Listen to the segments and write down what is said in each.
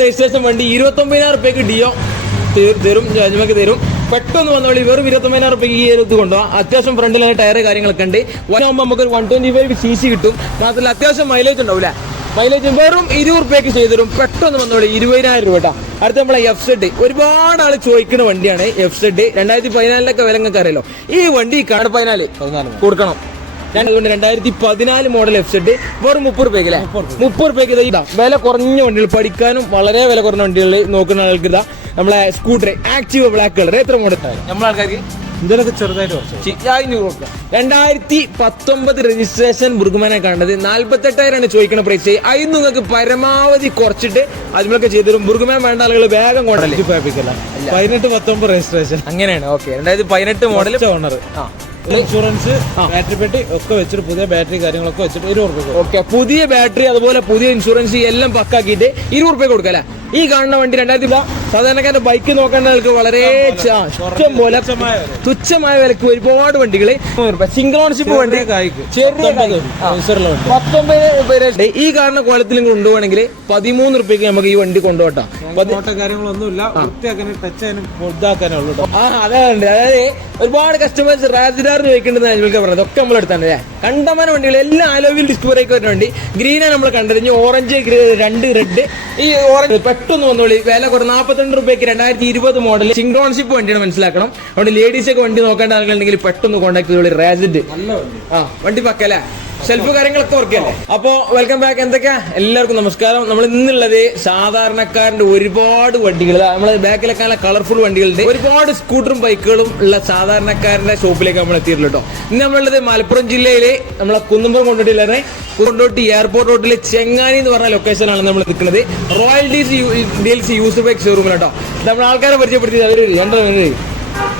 Registration വണ്ടി ഇരുപത്തൊമ്പതിനായിരം റുപ്യക്ക് deo തരും നമുക്ക് തരും. പെട്ടെന്ന് വന്ന വഴി വെറും ഇരുപത്തൊമ്പതിനായിരം റുപ്യക്ക് ഈ ഇത് കൊണ്ടുപോകാം അത്യാവശ്യം ഫ്രണ്ടിൽ ടയർ കാര്യങ്ങളൊക്കെ ഉണ്ട്. വനാകുമ്പോൾ നമുക്ക് ഒരു one twenty five C C കിട്ടും. മാത്രമല്ല അത്യാവശ്യം മൈലേജ് ഉണ്ടാവില്ല? മൈലേജ് വെറും ഇരുപത് റുപ്യക്ക് ചെയ്തു തരും. പെട്ടെന്ന് വന്നോളി ഇരുപതിനായിരം രൂപ അടുത്ത നമ്മളെ എഫ് സെഡ് ഒരുപാട് ആൾ ചോദിക്കുന്ന വണ്ടിയാണ് എഫ് സെഡ് രണ്ടായിരത്തി പതിനാലിലൊക്കെ വില നിങ്ങൾക്ക് അറിയാലോ. ഈ വണ്ടി കാട് പതിനാല് കൊടുക്കണം. ഞാൻ അതുകൊണ്ട് രണ്ടായിരത്തി പതിനാല് മോഡൽ എഫ് സെഡ് വെറും മുപ്പത് റുപ്യക്ക് അല്ലേ മുപ്പത് റുപ്യക്ക്. ഇതാ വില കുറഞ്ഞ വണ്ടികൾ പഠിക്കാനും വളരെ വില കുറഞ്ഞ വണ്ടികൾ നോക്കുന്ന ആൾക്ക് ഇതാ നമ്മളെ സ്കൂട്ടർ ആക്റ്റീവ് ബ്ലാക്ക് കളർ എത്ര മോഡൽ നമ്മളെ ആൾക്കാർക്ക് രണ്ടായിരത്തി പത്തൊമ്പത് രജിസ്ട്രേഷൻ ബുർഗുമാനെ കാണുന്നത്. നാല്പത്തെട്ടായിരമാണ് ചോദിക്കുന്ന പ്രൈസ് അതിന് നിങ്ങൾക്ക് പരമാവധി കുറച്ചിട്ട് അതിനൊക്കെ ചെയ്തു ബുർഗുമാൻ വേണ്ട ആളുകൾ വേഗം കൊണ്ടല്ലേ പതിനെട്ട് പത്തൊമ്പത് രജിസ്ട്രേഷൻ അങ്ങനെയാണ്. ഓക്കെ. രണ്ടായിരത്തി പതിനെട്ട് മോഡൽ ഓണർ ആ. ഇൻഷുറൻസ് ബാറ്ററി പെട്ടി ഒക്കെ വെച്ചിട്ട് പുതിയ ബാറ്ററി കാര്യങ്ങളൊക്കെ വെച്ചിട്ട് ഇരുപത് ഓക്കെ പുതിയ ബാറ്ററി അതുപോലെ പുതിയ ഇൻഷുറൻസ് എല്ലാം പക്കാക്കിയിട്ട് ഇരുപത് റുപ്യ കൊടുക്കല്ലേ? ഈ കാണുന്ന വണ്ടി രണ്ടായിരത്തി സാധാരണക്കാരുടെ ബൈക്ക് നോക്കേണ്ട ആൾക്ക് വളരെ ഇഷ്ടം പോലെ തുച്ഛമായ വിലക്ക് ഒരുപാട് വണ്ടികൾ സിംഗിൾ ഓണർഷിപ്പ് വണ്ടി. പത്തൊമ്പത് ഈ കാണുന്ന കോലത്തിൽ കൊണ്ടുപോകണമെങ്കിൽ പതിമൂന്ന് റുപ്യക്ക് നമുക്ക് ഈ വണ്ടി കൊണ്ടുപോട്ടാം. ആ. അതാണ്. അതായത് ഒരുപാട് കസ്റ്റമേഴ്സ് റാജിദാർ ചോദിക്കേണ്ടത് അനിൽക്ക പറഞ്ഞത്. ഒക്കെ നമ്മൾ എടുത്താണ് അല്ലേ? കണ്ടമാന വണ്ടികൾ എല്ലാം അലോവിൽ ഡിസ്ക് ബ്രേക്ക് വരുന്ന വണ്ടി. ഗ്രീനാണ് നമ്മൾ കണ്ടത്. ഇനി ഓറഞ്ച് രണ്ട് റെഡ് ഈ ഓറഞ്ച് പെട്ടെന്ന് വന്നോളി വില കുറവ് നാൽപ്പത്തിരണ്ട് രൂപയ്ക്ക് രണ്ടായിരത്തി ഇരുപത് മോഡൽ സിംഗ്രോൺഷിപ്പ് വണ്ടിയാണ് മനസ്സിലാക്കണം. അതുകൊണ്ട് ലേഡീസ് ഒക്കെ വണ്ടി നോക്കേണ്ട ആളുകളുണ്ടെങ്കിൽ പെട്ടെന്ന് കോൺടാക്ട് ചെയ്തോളി. റാസിഡ് ആ വണ്ടി പക്കല്ലേ ഷെൽഫ് കാര്യങ്ങളൊക്കെ ഓർക്കല്ലേ അപ്പോ വെൽക്കം ബാക്ക് എന്തൊക്കെയാ? എല്ലാവർക്കും നമസ്കാരം. നമ്മൾ ഇന്നുള്ളത് സാധാരണക്കാരന്റെ ഒരുപാട് വണ്ടികൾ. നമ്മൾ ബാക്കിലൊക്കെ നല്ല കളർഫുൾ വണ്ടികളുണ്ട്. ഒരുപാട് സ്കൂട്ടറും ബൈക്കുകളും ഉള്ള സാധാരണക്കാരന്റെ ഷോപ്പിലേക്ക് നമ്മൾ എത്തിയിട്ടുള്ളൂ കേട്ടോ ഇന്ന് നമ്മളുള്ളത് മലപ്പുറം ജില്ലയിലെ നമ്മളെ കുന്നുമ്പം കൊണ്ടിട്ടില്ലേ കൊണ്ടോട്ടി എയർപോർട്ട് റോഡിലെ ചെങ്ങാനി എന്ന് പറഞ്ഞ ലൊക്കേഷനാണ് നമ്മൾ നിൽക്കുന്നത്. റോയൽ ഡീസ് ഡീൽസ് യൂസ് ബൈക്ക് കേട്ടോ നമ്മൾ ആൾക്കാരെ പരിചയപ്പെടുത്തി അവർ രണ്ടോ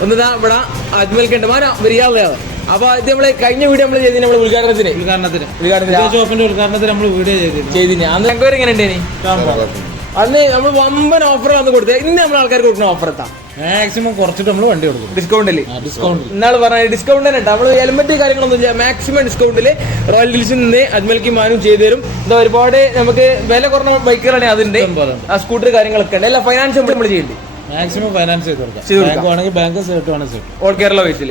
ഒന്നിതാ ഇവിടെ അജ്മൽ കണ്ടമാരാ വരിയാതെ അപ്പൊ ഇത് നമ്മൾ കഴിഞ്ഞ വീഡിയോ നമ്മൾ ചെയ്തിന് നമ്മൾ ഉദ്ഘാടനത്തിന്? ഉദ്ഘാടനത്തിന്. ഉദ്ഘാടനത്തിന്. ഷോപ്പിന്റെ ഉദ്ഘാടനത്തിന് നമ്മൾ വീഡിയോ ചെയ്തിരുന്നു. ചെയ്തിന്. അന്ന് രണ്ടുപേരും എങ്ങനെ ഉണ്ടേനി അന്ന് നമ്മൾ വമ്പൻ ഓഫർ വന്ന് കൊടുത്തത് ഇന്ന് നമ്മൾ ആൾക്കാർക്ക് കൊടുക്കുന്ന ഓഫർ എത്താം മാക്സിമം കുറച്ചിട്ട് നമ്മൾ വണ്ടി കൊടുക്കും. ഡിസ്കൗണ്ടിൽ ഡിസ്കൗണ്ട് എന്നാൽ പറഞ്ഞ ഡിസ്കൗണ്ട് തന്നെ നമ്മൾ ഹെൽമെറ്റ് കാര്യങ്ങളൊന്നും ഇല്ല. മാക്സിമം ഡിസ്കൗണ്ടിൽ റോയൽ ഡീൽസിൽ നിന്ന് അജ്മൽക്ക് മാനും ചെയ്തു തരും. എന്താ ഒരുപാട് നമുക്ക് വില കുറഞ്ഞ ബൈക്കുകളാണ് അതിന്റെ. ആ സ്കൂട്ടർ കാര്യങ്ങളൊക്കെ ഉണ്ട്. എല്ലാ ഫൈനാൻസ് നമ്മൾ ചെയ്യേണ്ടി മാക്സിമം ഫൈനാൻസ് ചെയ്ത് കൊടുക്കാം. ബാങ്ക് വേണമെങ്കിൽ ബാങ്ക് സേർട്ട് വേണമെങ്കിൽ സേർട്ട് ഓൾ കേരള വൈസിൽ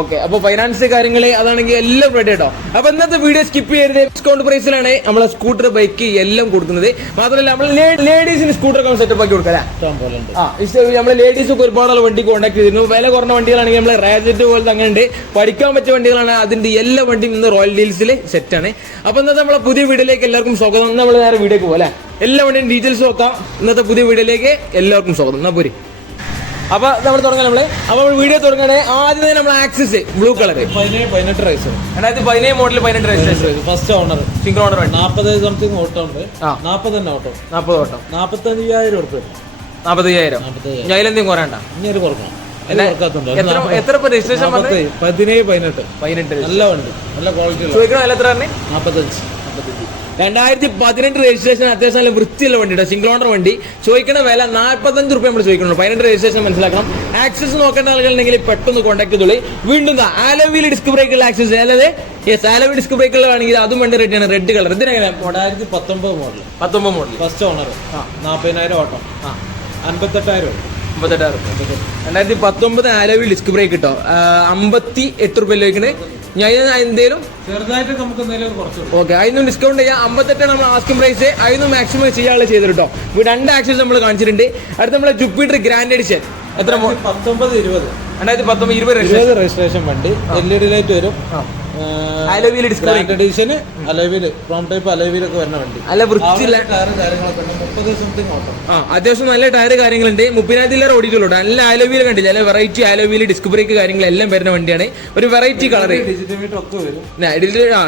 ഓക്കെ അപ്പൊ ഫൈനാൻസ് കാര്യങ്ങളെ അതാണെങ്കിൽ എല്ലാം റെഡി കേട്ടോ അപ്പൊ ഇന്നത്തെ വീഡിയോ സ്കിപ്പ് ചെയ്യരുത്. ഡിസ്കൗണ്ട് പ്രൈസിലാണ് നമ്മളെ സ്കൂട്ടർ ബൈക്ക് എല്ലാം കൊടുക്കുന്നത്. മാത്രമല്ല നമ്മൾ ലേഡീസിന് സ്കൂട്ടർ ഒക്കെ സെറ്റപ്പ് ആക്കി കൊടുക്കാം ആ നമ്മളെ ലേഡീസ് ഒക്കെ ഒരുപാട് ആൾ വണ്ടി കോൺടാക്ട് ചെയ്തിരുന്നു. വില കുറഞ്ഞ വണ്ടികളാണെങ്കിൽ നമ്മൾ റാജറ്റ് പോലത്തെ അങ്ങനെ ഉണ്ട്. പഠിക്കാൻ പറ്റിയ വണ്ടികളാണ് അതിന്റെ എല്ലാ വണ്ടിയും ഇന്ന് റോയൽ ഡീൽസിൽ സെറ്റ് ആണ്. അപ്പൊ ഇന്നത്തെ നമ്മളെ പുതിയ വീഡിയോയിലേക്ക് എല്ലാവർക്കും സ്വാഗതം. നമ്മൾ നേരെ വീഡിയോക്ക് പോകാം എല്ലാ വണ്ടിയും ഡീറ്റെയിൽസ് നോക്കാം. ഇന്നത്തെ പുതിയ വീഡിയോയിലേക്ക് എല്ലാവർക്കും സ്വാഗതം. എന്നാ പോരി. അപ്പൊ നമ്മൾ തുടങ്ങാം നമ്മൾ. അപ്പൊ വീഡിയോ തുടങ്ങണേ. ആദ്യം തന്നെ നമ്മൾ ആക്സിസ് ബ്ലൂ കളർ പതിനേഴ് പതിനെട്ട് റൈസ് രണ്ടായിരത്തി പതിനേഴ് മോഡൽ പതിനെട്ട് റൈസ് ഫസ്റ്റ് ഓണർ സിംഗിൾ ഓണർ നാൽപ്പത് സംതിങ് ഓട്ടോ ഉണ്ട്. നാൽപ്പത് തന്നെ ഓട്ടോ നാൽപ്പത് ഓട്ടോ നാൽപ്പത്തഞ്ചായിരം ഉറുപ്പ് ഉറപ്പ് നാൽപ്പത്തയ്യായിരം അതിലെന്തെങ്കിലും എന്തെങ്കിലും കുറയണ്ട ഇനിയൊരു ഒരു കുറക്കണം എത്ര രജിസ്ട്രേഷൻ നാൽപ്പത്തി പതിനേഴ് പതിനെട്ട്. പതിനെട്ട് നല്ല വണ്ടി. നല്ല ക്വാളിറ്റി ചോദിക്കണം എത്ര നാൽപ്പത്തഞ്ച് രണ്ടായിരത്തി പതിനെട്ട് രജിസ്ട്രേഷൻ അത്യാവശ്യം നല്ല വൃത്തിയുള്ള വണ്ടി സിംഗിൾ ഓണർ വണ്ടി. ചോദിക്കുന്ന വില നാൽപ്പത്തഞ്ച് റുപ്യ നമ്മൾ ചോദിക്കുന്നുണ്ട് പതിനെട്ട് രജിസ്ട്രേഷൻ മനസ്സിലാക്കണം. ആക്സസ് നോക്കേണ്ട ആളുകളുണ്ടെങ്കിൽ പെട്ടെന്ന് കോൺടാക്ട് ചെയ്തോളി. വീണ്ടും ആലവിയിൽ ഡിസ്ക് ബ്രേക്കുള്ള ആക്സസ് അല്ലാതെ യെസ് ആലവി ഡിസ്ക് ബ്രേക്കുള്ള ആണെങ്കിൽ അതും വണ്ടി റെഡിയാണ് റെഡ് കളർ ഇതിനെങ്ങനെ രണ്ടായിരത്തി പത്തൊമ്പത് മോഡൽ പത്തൊമ്പത് മോഡൽ ഫസ്റ്റ് ഓണർ ആ. നാൽപ്പതിനായിരം ഓട്ടോ. ആ. അൻപത്തെട്ടായിരം. അമ്പത്തെട്ടായിരം രണ്ടായിരത്തി പത്തൊമ്പത് ആലവി ഡിസ്ക് ബ്രേക്ക് കിട്ടോ അമ്പത്തി എട്ട് റുപ്യയിലേക്കാണ് ഞാൻ എന്തേലും ചെറുതായിട്ട് നമുക്ക് എന്തെങ്കിലും കുറച്ച്. ഓക്കെ അതിനും ഡിസ്കൗണ്ട് ചെയ്യാം. അമ്പത്തെട്ടാണ് നമ്മൾ ആസ്കിംഗ് പ്രൈസ് അതിനും മാക്സിമം ചെയ്യാനുള്ള ചെയ്തു കേട്ടോ ഇപ്പൊ രണ്ട് ആക്ഷൻസ് നമ്മൾ കാണിച്ചിട്ടുണ്ട്. അടുത്ത നമ്മളെ ജുപ്പിറ്റർ ഗ്രാൻഡ് എഡിഷൻ എത്ര പത്തൊമ്പത് ഇരുപത്. രണ്ടായിരത്തി പത്തൊമ്പത് ഇരുപത് രജിസ്ട്രേഷൻ ഇരുപത് രജിസ്ട്രേഷൻ വണ്ടി. എൽ ഇ ഡി ലൈറ്റ് വരും അലവിൽ പ്രോം ടൈപ്പ് അലവിലൊക്കെ വരുന്ന വണ്ടി. അല്ല വൃത്തിയില്ല. ടയർ കാര്യങ്ങളൊക്കെ ഉണ്ട്. മുപ്പത് സംതിങ് ഓട്ടോ. ആ അത്യാവശ്യം നല്ല ടയർ കാര്യങ്ങളുണ്ട്. മുപ്പതിനായിരത്തിലെ ഓടിയിട്ടുള്ളൂ. നല്ല അലോവിയിൽ കണ്ടില്ല? നല്ല വെറൈറ്റി അലോവിയിൽ ഡിസ്ക് ബ്രേക്ക് കാര്യങ്ങളെല്ലാം വരുന്ന വണ്ടിയാണ്. ഒരു വെറൈറ്റി കളർ ഡിജിറ്റൽ മീറ്റർ ഒക്കെ വരും.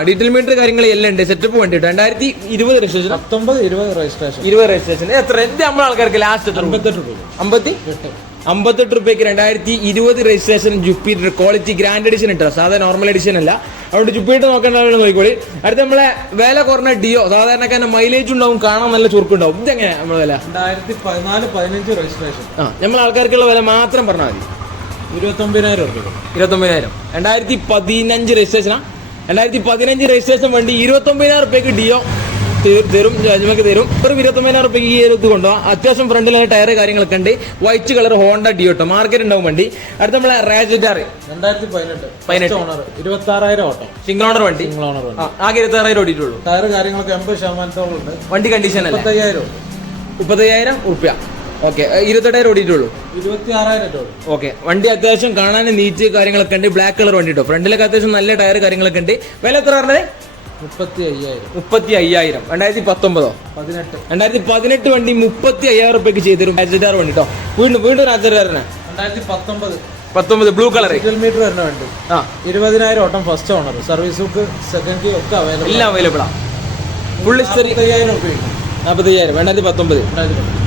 ഡിജിറ്റൽ മീറ്റർ കാര്യങ്ങളെല്ലാം ഉണ്ട്. സെറ്റപ്പ് വണ്ടി രണ്ടായിരത്തി ഇരുപത് രജിസ്ട്രേഷൻ പത്തൊമ്പത് ഇരുപത് രജിസ്ട്രേഷൻ ഇരുപത് രജിസ്ട്രേഷൻ എത്ര? എന്ത് നമ്മളെ ആൾക്കാർക്ക് ലാസ്റ്റ് അമ്പത്തെട്ട് അമ്പത്തി? അമ്പത്തെട്ട് റുപ്യക്ക് രണ്ടായിരത്തി ഇരുപത് registration Jupiter quality grand edition ഇട്ടോ സാധാരണ നോർമൽ എഡിഷൻ അല്ല. അതുകൊണ്ട് ജുപ്പിറ്റർ നോക്കേണ്ട നോക്കിക്കോളി. അടുത്ത നമ്മളെ വില കുറഞ്ഞ ഡിയോ സാധാരണക്കാരൻ മൈലേജ് ഉണ്ടാവും കാണാൻ നല്ല ചുരുക്കുണ്ടാവും. ഇതെങ്ങനെ നമ്മളെ വില? രണ്ടായിരത്തി പതിനാല് പതിനഞ്ച് രജിസ്ട്രേഷൻ ആ നമ്മളെ ആൾക്കാർക്കുള്ള വില മാത്രം പറഞ്ഞാൽ മതി. ഇരുപത്തൊമ്പതിനായിരം രൂപ ഇരുപത്തൊമ്പതിനായിരം. രണ്ടായിരത്തി പതിനഞ്ച് രജിസ്ട്രേഷനാണ് രണ്ടായിരത്തി പതിനഞ്ച് രജിസ്ട്രേഷൻ വണ്ടി ഇരുപത്തൊമ്പതിനായിരം റുപ്യക്ക് ഡിയോ. തരും നമുക്ക് തരും. ഒരു ഇരുപത്തൊമ്പതിനായിരം റുപ്യ ഈ ഒരു ഇത് കൊണ്ടുപോകാം അത്യാവശ്യം ഫ്രണ്ടിലെ ടയർ കാര്യങ്ങളൊക്കെ ഉണ്ട്. വൈറ്റ് കളർ ഹോണ്ട ഡിയോട്ടോ മാർക്കറ്റ് ഉണ്ടാവും വണ്ടി. അടുത്ത നമ്മളെ റാജറ്റാർ രണ്ടായിരത്തി പതിനെട്ട് പതിനെട്ട്. ഓണർ ഇരുപത്തി ആറായിരം ഓട്ടോ. സിംഗിൾ ഓണർ വണ്ടി. സിംഗിൾ ഓണർ ആകെ ഇരുപത്തി ആറായിരം ഓടിയിട്ടുള്ളൂ. ടയർ കാര്യങ്ങളൊക്കെ എൺപത് ശതമാനത്തോളം ഉണ്ട്. വണ്ടി കണ്ടീഷൻ അല്ലേ? മുപ്പത്തയ്യായിരം. മുപ്പത്തയ്യായിരം റുപ്യ ഓക്കെ ഇരുപത്തെട്ടായിരം ഓടിയിട്ടുള്ളൂ. ഇരുപത്തി ആറായിരം ഓക്കെ വണ്ടി അത്യാവശ്യം കാണാൻ നീറ്റ് കാര്യങ്ങളൊക്കെ ഉണ്ട്. ബ്ലാക്ക് കളർ വണ്ടി കേട്ടോ ഫ്രണ്ടിലൊക്കെ അത്യാവശ്യം നല്ല ടയർ കാര്യങ്ങളൊക്കെ ഉണ്ട്. വില എത്ര പറഞ്ഞത്? മുപ്പത്തി അയ്യായിരം മുപ്പത്തി അയ്യായിരം രണ്ടായിരത്തി പത്തൊമ്പതോ പതിനെട്ട്. രണ്ടായിരത്തി പതിനെട്ട് വണ്ടി മുപ്പത്തി അയ്യായിരം റുപ്യക്ക് ചെയ്തിരും അജിറ്റാർ വണ്ടി കേട്ടോ വീണ്ടും വീണ്ടും രാജധാരനെ രണ്ടായിരത്തി പത്തൊമ്പത് പത്തൊമ്പത് ബ്ലൂ കളർ കിലോമീറ്റർ വരുന്ന വണ്ടി. ആ. ഇരുപതിനായിരം ഓട്ടം first owner service book second ഒക്കെ അവൈലബിൾ എല്ലാം അവൈലബിൾ ആണ് ഫുൾ ഹിസ്റ്ററി അയ്യായിരം രൂപ നാൽപ്പത്തയ്യായിരം രണ്ടായിരത്തി പത്തൊമ്പത്.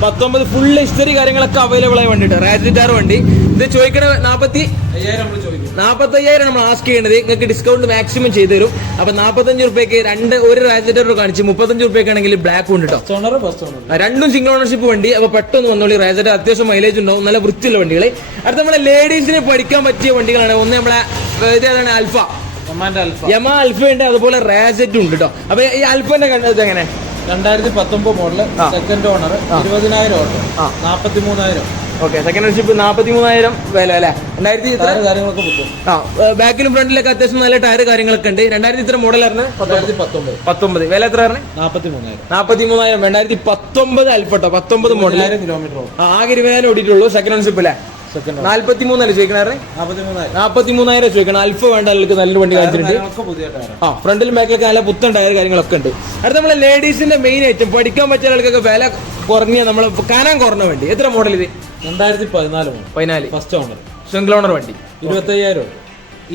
പത്തൊമ്പത് ഫുൾ ഹിസ്റ്ററി കാര്യങ്ങളൊക്കെ അവൈലബിൾ ആയി വണ്ടി റാജിറ്റാർ വണ്ടി. ഇത് ചോദിക്കണ നാൽപ്പത്തി അയ്യായിരം നമ്മൾ ആസ്ക് ചെയ്യണത്. നിങ്ങൾക്ക് ഡിസ്കൗണ്ട് മാക്സിമം ചെയ്തു തരും. അപ്പൊ നാൽപ്പത്തഞ്ച് റുപ്യക്ക് രണ്ട് ഒരു റാജിറ്റർ കാണിച്ച് മുപ്പത്തഞ്ച് റുപ്യക്കാണെങ്കിൽ ബ്ലാക്ക് ഉണ്ട് കേട്ടോ രണ്ടും സിംഗിൾ ഓണർഷിപ്പ് വണ്ടി. അപ്പൊ പെട്ടെന്ന് വന്നോളി റാജിറ്റർ അത്യാവശ്യം മൈലേജ് ഉണ്ടാവും. നല്ല വൃത്തിയുള്ള വണ്ടികൾ അടുത്ത നമ്മളെ ലേഡീസിന് പഠിക്കാൻ പറ്റിയ വണ്ടികളാണ്. ഒന്ന് നമ്മളെ ഇത് ഏതാണ്? അൽഫ യമ അൽഫ ഉണ്ട്. അതുപോലെ റാജറ്റ് ഉണ്ട് കേട്ടോ അപ്പൊ ഈ അൽഫന്റെ കണ്ടത് എങ്ങനെ? രണ്ടായിരത്തി പത്തൊമ്പത് മോഡൽ സെക്കൻഡ് ഓണർ ഇരുപതിനായിരം ഓട്ടം. നാപ്പത്തി മൂന്നായിരം ഓക്കെ സെക്കൻഡ് ഓണർഷിപ്പ് നാൽപ്പത്തി മൂന്നായിരം വില അല്ലേ? രണ്ടായിരത്തി ഇത്ര? ടയർ കാര്യങ്ങളൊക്കെ ആ ബാക്കിലും ഫ്രണ്ടിലൊക്കെ അത്യാവശ്യം നല്ല ടയർ കാര്യങ്ങളൊക്കെ ഉണ്ട്. രണ്ടായിരത്തി ഇത്ര മോഡലായിരുന്നു രണ്ടായിരത്തി പത്തൊമ്പത് പത്തൊമ്പത്. വില എത്ര പറഞ്ഞു നാപ്പത്തി മൂന്നായിരം നാൽപ്പത്തി രണ്ടായിരത്തി പത്തൊമ്പത് അല്പട്ടോ പത്തൊമ്പത് മോഡൽ പതിനായിരം കിലോമീറ്റർ ആകെ ഇരുപതിനായിരം ഓടിയിട്ടുള്ളൂ സെക്കൻഡ് ഷിപ്പ് അല്ലേ നാല്പത്തി മൂന്നല്ലേ ചോദിക്കണേ നാപ്പത്തി മൂന്നായിരം നാൽപ്പത്തി മൂന്നായിരം ചോദിക്കണം. അൽഫ വേണ്ട ആൾക്ക് നല്ലൊരു വണ്ടി കാണിച്ചിട്ടുണ്ട്. ആ ഫ്രണ്ടിലും ബാക്കിലൊക്കെ നല്ല പുത്തൻ ടയർ കാര്യങ്ങളൊക്കെ ഉണ്ട്. അടുത്ത നമ്മളെ ലേഡീസിന്റെ മെയിൻ ഐറ്റം പഠിക്കാൻ പറ്റിയ ആൾക്കൊക്കെ വില കുറഞ്ഞ നമ്മളെ കാണാൻ കുറഞ്ഞ വണ്ടി. എത്ര മോഡൽ ഇത്? രണ്ടായിരത്തി പതിനാല് പതിനാല്. ഫസ്റ്റ് ഓണർ സിംഗിൾ ഓണർ വണ്ടി. ഇരുപത്തയ്യായിരം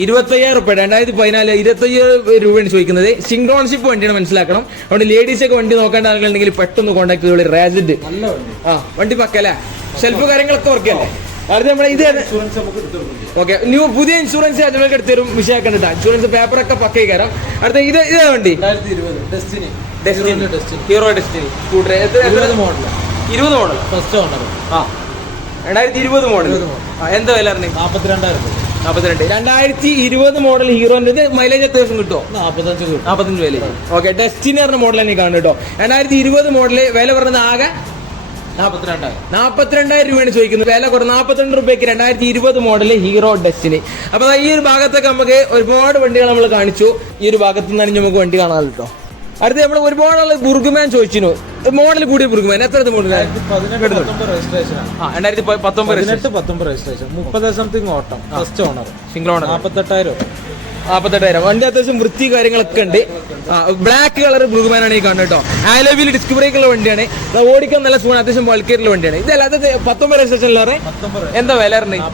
ഇരുപത്തയ്യായിരം റുപ്യ രണ്ടായിരത്തി പതിനാല് ഇരുപത്തയ്യായിരം രൂപയാണ് ചോദിക്കുന്നത്. സിംഗിൾ ഓണർഷിപ്പ് വണ്ടിയാണ് മനസ്സിലാക്കണം. അതുകൊണ്ട് ലേഡീസ് ഒക്കെ വണ്ടി നോക്കേണ്ട ആളുകളുണ്ടെങ്കിൽ പെട്ടെന്ന് കോൺടാക്ട് ചെയ്തോളി. വണ്ടി. ആ വണ്ടി പക്കല്ലേ ഷെൽഫ് കാര്യങ്ങളൊക്കെ ഓർക്കല്ലേ അടുത്ത നമ്മളെ ഇത് ഓക്കെ ന്യൂ പുതിയ ഇൻഷുറൻസ് അതുപോലെ എടുത്തു തരും. വിഷയമാക്കണ്ട ഇൻഷുറൻസ് പേപ്പറൊക്കെ പക്കി കയറാം. അടുത്ത ഇത് ഇത് വണ്ടി? ഹീറോ ഡെസ്റ്റിനി സ്കൂട്ടർ ഇരുപത് മോഡൽ ഇരുപത് മോഡൽ ഫസ്റ്റ് ഓണർ ആ. രണ്ടായിരത്തി ഇരുപത് മോഡൽ എന്താ വില അറിഞ്ഞു? നാപ്പത്തിരണ്ടായിരം രൂപ. നാൽപ്പത്തിരണ്ട് രണ്ടായിരത്തി ഇരുപത് മോഡൽ ഹീറോന്റെ മൈലേജ് അത്യാവശ്യം കിട്ടുമോ നാപ്പത്തഞ്ച് കിട്ടും. നാൽപ്പത്തഞ്ച് വില ഓക്കെ ഡെസ്റ്റിനി പറഞ്ഞ മോഡൽ തന്നെ കാണും കേട്ടോ. രണ്ടായിരത്തി ഇരുപത് മോഡൽ വില പറഞ്ഞത് ആകെ നാൽപ്പത്തിരണ്ടായിരം രൂപയാണ് ചോദിക്കുന്നത്. വില കുറവ് നാൽപ്പത്തിരണ്ട് രൂപയ്ക്ക് രണ്ടായിരത്തി ഇരുപത് മോഡൽ ഹീറോ ഡെസ്റ്റിനി അപ്പൊ ഈ ഒരു ഭാഗത്തൊക്കെ നമുക്ക് ഒരുപാട് വണ്ടികൾ നമ്മൾ കാണിച്ചു. ഈ ഒരു ഭാഗത്ത് നിന്നാണ് നമുക്ക് വണ്ടി കാണാൻ കേട്ടോ അടുത്ത് നമ്മൾ ഒരുപാട് ആൾ ബുർഗുമാൻ ചോദിച്ചിരുന്നു മോഡൽ കൂടിയ ബുർഗുമാൻ എത്ര മോഡൽ രജിസ്ട്രേഷൻ രണ്ടായിരത്തി പത്തൊമ്പത് മുപ്പത് സംതിങ് ഓട്ടം ഫസ്റ്റ് ഓണർ സിംഗിൾ ഓണർ നാപ്പത്തെട്ടായിരം രൂപ. നാൽപ്പത്തെട്ടായിരം വണ്ടി അത്യാവശ്യം വൃത്തി കാര്യങ്ങളൊക്കെ ഉണ്ട്. ബ്ലാക്ക് കളർ ബ്രൂഗ്മാനാണ് ഈ കാണുന്നത് കേട്ടോ. ആലോവിൽ ഡിസ്ക് ബ്രേക്ക് ഉള്ള വണ്ടിയാണ്. ഓടിക്കാൻ നല്ല സുഖം അത്യാവശ്യം വൾക്കേറ്റുള്ള വണ്ടിയാണ്. ഇതല്ലാതെ പത്തൊമ്പത് രജിസ്ട്രേഷനിലേറെ പത്തൊമ്പത്. എന്താ വില അറിഞ്ഞത്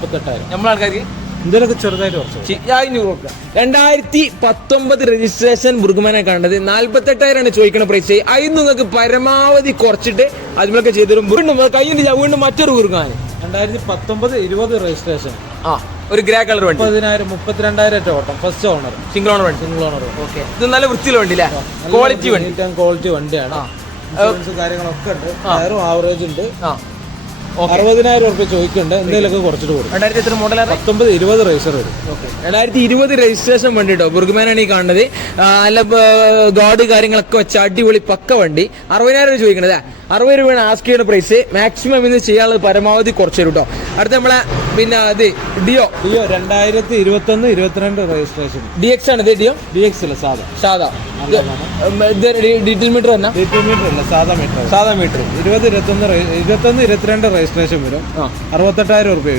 ആൾക്കാർക്ക്? ഇതിലൊക്കെ ചെറുതായിട്ട് കുറച്ച് അഞ്ഞൂറ് രൂപ രണ്ടായിരത്തി പത്തൊമ്പത് രജിസ്ട്രേഷൻ ബുർഗുമാനെ കാണുന്നത്. നാല്പത്തെട്ടായിരമാണ് ചോദിക്കുന്ന പ്രൈസ് അതിന് നിങ്ങൾക്ക് പരമാവധി കുറച്ചിട്ട് അതിലൊക്കെ ചെയ്തു വീണ്ടും കയ്യിൽ വീണ്ടും മറ്റൊരു ബുർഗുമാൻ രണ്ടായിരത്തി പത്തൊമ്പത് ഇരുപത് രജിസ്ട്രേഷൻ ആ. ഒരു ഗ്രേ കളർ വണ്ടി. മുപ്പതിനായിരം മുപ്പത്തിരണ്ടായിരം ഓട്ടം. ഫസ്റ്റ് ഓണർ സിംഗിൾ ഓണർ വണ്ടി. സിംഗിൾ ഓണർ ഓക്കെ ഇത് നല്ല വൃത്തിയുള്ള വണ്ടി അല്ലേ ക്വാളിറ്റി വണ്ടി. ക്വാളിറ്റി വണ്ടിയാണ്. ഇൻഷുറൻസ് കാര്യങ്ങളൊക്കെ ഉണ്ട്. ടയറും ആവറേജ് ഉണ്ട്. അറുപതിനായിരം റുപ്യ ചോദിക്കുന്നുണ്ട്. എന്തെങ്കിലുമൊക്കെ കുറച്ചിട്ട് കൊടുക്കും. രണ്ടായിരത്തി എത്ര മോഡലാണ് പത്തൊമ്പത് ഇരുപത് രജിസ്റ്റർ വരും. രണ്ടായിരത്തി ഇരുപത് രജിസ്ട്രേഷൻ വണ്ടി കേട്ടോ ബുർഗ്മാനാണ് ഈ കാണുന്നത്. നല്ല ഗാർഡ് കാര്യങ്ങളൊക്കെ വെച്ച് അടിപൊളി പക്ക വണ്ടി. അറുപതിനായിരം രൂപ ചോദിക്കണത്. അറുപത് രൂപയാണ് ആസ്ക് ചെയ്യുന്ന പ്രൈസ് മാക്സിമം ഇന്ന് ചെയ്യാനുള്ളത് പരമാവധി കുറച്ച് തരും കേട്ടോ അടുത്ത നമ്മളെ പിന്നെ ഇത് ഡിയോ ഡിയോ രണ്ടായിരത്തി ഇരുപത്തി ഒന്ന് ഇരുപത്തിരണ്ട് രജിസ്ട്രേഷൻ ഡി എക്സ് ആണ് ഇത് ഡിയോ ഡി എക്സ് അല്ല സാധാ. സാധാ ഇത് ഡീറ്റെയിൽ മീറ്റർ തന്നെ? ഡീറ്റെയിൽ മീറ്റർ അല്ല സാധാ മീറ്റർ സാധാ മീറ്റർ ഇരുപത് ഇരുപത്തൊന്ന് ഇരുപത്തൊന്ന് ഇരുപത്തിരണ്ട് രജിസ്ട്രേഷൻ വരും. അറുപത്തെട്ടായിരം റുപ്യ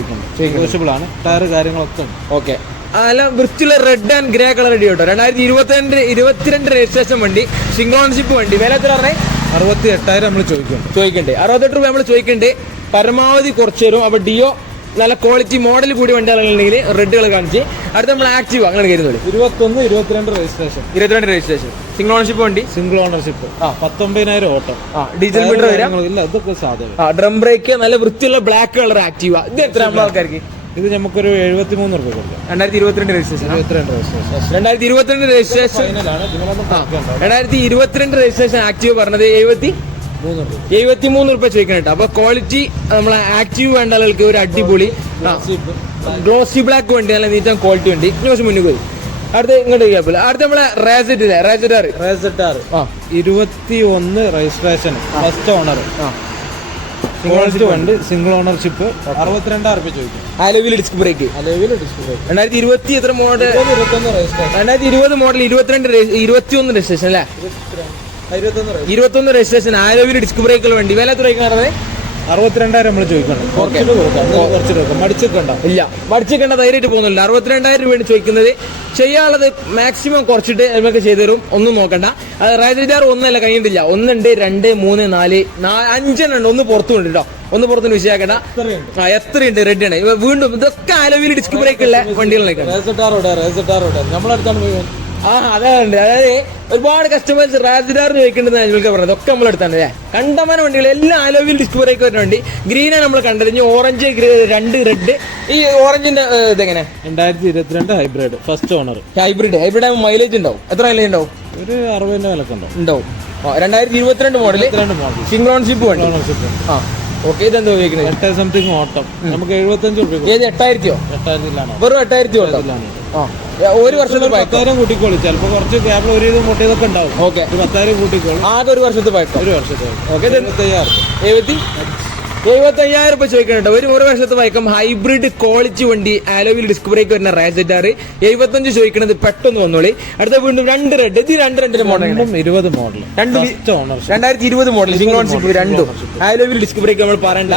ആണ്. ടയർ കാര്യങ്ങളൊക്കെ ഓക്കെ നല്ല വൃത്തിയുള്ള റെഡ് ആൻഡ് ഗ്രേ കളർ അടി കേട്ടോ രണ്ടായിരത്തി ഇരുപത്തിരണ്ട് ഇരുപത്തിരണ്ട് രജിസ്ട്രേഷൻ വണ്ടി സിംഗോൺഷിപ്പ് വണ്ടി. വില എത്ര പറഞ്ഞേ? അറുപത്തി എട്ടായിരം നമ്മൾ ചോദിക്കും. ചോദിക്കണ്ടേ? അറുപത്തെട്ട് രൂപ നമ്മൾ ചോദിക്കണ്ടേ? പരമാവധി കുറച്ച് തരും. അപ്പൊ ഡിയോ നല്ല ക്വാളിറ്റി മോഡൽ കൂടി വണ്ടി ആളുകളുണ്ടെങ്കിൽ റെഡ് കളർ കാണിച്ച് അടുത്ത നമ്മൾ ആക്റ്റീവ് അങ്ങനെ കരുതുള്ളൂ ഇരുപത്തൊന്ന് ഇരുപത്തിരണ്ട് രജിസ്ട്രേഷൻ ഇരുപത്തിരണ്ട് രജിസ്ട്രേഷൻ സിംഗിൾ ഓണർഷിപ്പ് വണ്ടി? സിംഗിൾ ഓണർഷിപ്പ് ആ. പത്തൊമ്പതിനായിരം ഓട്ടോ. ആ ഡീസൽ മീറ്റർ വരാം. ഇല്ല ഇതൊക്കെ സാധ്യത. ആ ഡ്രം ബ്രേക്ക് നല്ല വൃത്തിയുള്ള ബ്ലാക്ക് കളർ ആക്റ്റീവ ഇത് എത്ര നമ്മൾ ആൾക്കാർക്ക് ഇത് നമുക്കൊരു എഴുപത്തി മൂന്ന് റുപ്യ കൊടുക്കാം രണ്ടായിരത്തി ഇരുപത്തിരണ്ട് രജിസ്ട്രേഷൻ. ഇരുപത്തിരണ്ട് രജിസ്ട്രേഷൻ രണ്ടായിരത്തി ഇരുപത്തിരണ്ട് രജിസ്ട്രേഷൻ രണ്ടായിരത്തി ഇരുപത്തിരണ്ട് രജിസ്ട്രേഷൻ ആക്റ്റീവ് പറഞ്ഞത് എഴുപത്തി എഴുപത്തി മൂന്ന് റുപ്യ ചോദിക്കണം കേട്ടോ അപ്പൊ ക്വാളിറ്റി നമ്മളെ ആക്റ്റീവ് വേണ്ട ആളുകൾക്ക് ഒരു അടിപൊളി ഗ്ലോസി ബ്ലാക്ക് വണ്ടി നല്ല നീറ്റാൻ ക്വാളിറ്റി വണ്ടി. ഇനി കുറച്ച് മുന്നിൽ പോയി. അടുത്ത ഇങ്ങോട്ട് കേൾപ്പില്ല അടുത്ത നമ്മളെ റേസറ്റ് ഇല്ലേ? റാസറ്റ് ആറ് റേസറ്റ് ആ. ഇരുപത്തി ഒന്ന് രജിസ്ട്രേഷൻ ഫസ്റ്റ് ഓണർ ആ. വണ്ടി സിംഗിൾ ഓണർഷിപ്പ് അറുപത്തിരണ്ടായിരം റുപ്യ ചോദിക്കും. അലവിൽ ഡിസ്ക് ബ്രേക്ക് അലവിൽ രണ്ടായിരത്തി ഇരുപത്തി എത്ര മോഡൽ രണ്ടായിരത്തി ഇരുപത് മോഡൽ ഇരുപത്തിരണ്ട് ഇരുപത്തി ഒന്ന് രജിസ്ട്രേഷൻ അല്ലേ? ഇരുപത്തൊന്ന് രജിസ്ട്രേഷൻ ആലോവിൽ ഡിസ്ക് ബ്രേക്കുകൾ വേണ്ടി. വില എത്ര അറുപത്തിരണ്ടായിരം നമ്മൾ ചോദിക്കണം. കുറച്ചിട്ട് കൊടുക്കാം. കുറച്ചിട്ട് ഇല്ല. മടിച്ചിട്ടുണ്ട ധൈര്യമായിട്ട് പോകുന്നില്ല. അറുപത്തിരണ്ടായിരം രൂപയാണ് ചോദിക്കുന്നത്. ചെയ്യാനുള്ളത് മാക്സിമം കുറച്ചിട്ട് നമുക്ക് ചെയ്തു തരും. ഒന്നും നോക്കണ്ട. അത് റൈഡർ ഒന്നല്ല കഴിഞ്ഞിട്ടില്ല. ഒന്നുണ്ട് രണ്ട് മൂന്ന് നാല് നാ- അഞ്ചെണ്ണം ഉണ്ട്. ഒന്ന് പുറത്തുണ്ട് കേട്ടോ. ഒന്ന് പുറത്തുനിന്ന് വിഷയാക്കണ്ട ആ എത്രയുണ്ട്? റെഡ് ആണ്. വീണ്ടും ഇതൊക്കെ അലവിൽ ഡിസ്ക് ബ്രേക്ക് ഉള്ള വണ്ടികളിലേക്കാണ്. നമ്മളടുത്താണ് പോയി ആ അതാണ് അതായത് ഒരുപാട് കസ്റ്റമേഴ്സ് റാജിദാർ ചോദിക്കേണ്ടത് നിങ്ങൾക്ക് പറഞ്ഞത്. ഒക്കെ നമ്മൾ എടുത്താണ് അല്ലേ? കണ്ടമാന വണ്ടികൾ എല്ലാം അലോവിൽ ഡിസ്ക് ബ്രേക്ക് വരുന്ന വണ്ടി. ഗ്രീനാണ് നമ്മൾ കണ്ടത്. ഇനി ഓറഞ്ച് രണ്ട് റെഡ് ഈ ഓറഞ്ചിന്റെ ഇതെങ്ങനെ? രണ്ടായിരത്തി ഇരുപത്തിരണ്ട് hybrid first owner hybrid hybrid ആകുമ്പോൾ മൈലേജ് ഉണ്ടാവും. എത്ര മൈലേജ് ഉണ്ടാവും? ഒരു അറുപതിന്റെ വിലക്കുണ്ടാവും ഉണ്ടാവും. രണ്ടായിരത്തി ഇരുപത്തിരണ്ട് മോഡൽ സിംഗ്ലോൺഷിപ്പ് വണ്ടി. ആ. ഓക്കെ ഇതെന്താ ഉപയോഗിക്കുന്നത് എട്ട് സംതിങ് ഓട്ടം. നമുക്ക് എഴുപത്തഞ്ച് റുപ്യ ഏത് എട്ടായിരത്തിയോ? എട്ടായിരത്തിലാണ്. വെറും എട്ടായിരത്തി ഓട്ടോ ആ. ഒരു വർഷത്തെ പത്തായിരം കൂട്ടിക്കോളി. ചിലപ്പോൾ കുറച്ച് ക്യാബിൾ ഒരു ഇത് മുട്ടിയതൊക്കെ ഉണ്ടാവും. ഓക്കെ പത്തായിരം കൂട്ടിക്കോളി. ആകെ ഒരു വർഷത്തെ പഴക്കം? ഒരു വർഷത്തെ ഓക്കെ ഇത് എഴുപത്തയ്യായിരം രൂപ ചോദിക്കുന്നുണ്ട്. ഒരു ഒരു വർഷത്തെ വൈക്കം ഹൈബ്രിഡ് ക്വാളിറ്റി വണ്ടി ആലോവിൽ ഡിസ്ക് ബ്രേക്ക് വരുന്ന റേസെറ്റാറ് എഴുപത്തഞ്ച് ചോദിക്കുന്നത് പെട്ടെന്ന് വന്നോളി. അടുത്ത വീണ്ടും രണ്ട് റെഡ് ഇത് രണ്ട് രണ്ട് മോഡൽ ഇരുപത് മോഡൽ രണ്ട് രണ്ടായിരത്തി ഇരുപത് മോഡൽ സിംഗിൾ ഓൺഷിപ്പ് രണ്ടും. ആലോവിൽ ഡിസ്ക് ബ്രേക്ക് നമ്മൾ പറയണ്ട.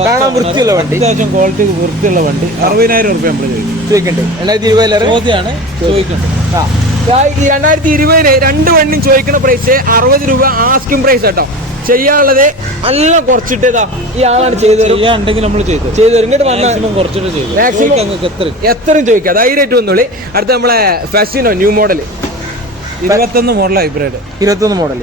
കാണാൻ വൃത്തിയുള്ള വണ്ടി. അത്യാവശ്യം ക്വാളിറ്റി വൃത്തിയുള്ള വണ്ടി. അറുപതിനായിരം റുപ്യ നമ്മൾ ചോദിക്കുന്നുണ്ട് രണ്ടായിരത്തി ഇരുപതിലേറെ ചോദ്യമാണ് ആ. രണ്ടായിരത്തി ഇരുപതിന് രണ്ട് വണ്ടിയും ചോദിക്കുന്ന പ്രൈസ് അറുപത് രൂപ ആസ്കിംഗ് പ്രൈസ് കേട്ടോ ചെയ്യാനുള്ളത് നല്ല കുറച്ചിട്ട് ഇതാ ഈ ആളാണ് ചെയ്തു തരും. നമ്മൾ ചെയ്തു ചെയ്തു തരും. ഇങ്ങോട്ട് വന്നാൽ മാക്സിമം കുറച്ചിട്ട് ചെയ്തു എത്ര എത്രയും ചോദിക്കാം. ധൈര്യമായിട്ട് വന്നോളി. അടുത്ത നമ്മളെ ഫാസിനോ ന്യൂ മോഡൽ ഇരുപത്തൊന്ന് മോഡൽ ഹൈബ്രിഡ് ഇരുപത്തൊന്ന് മോഡൽ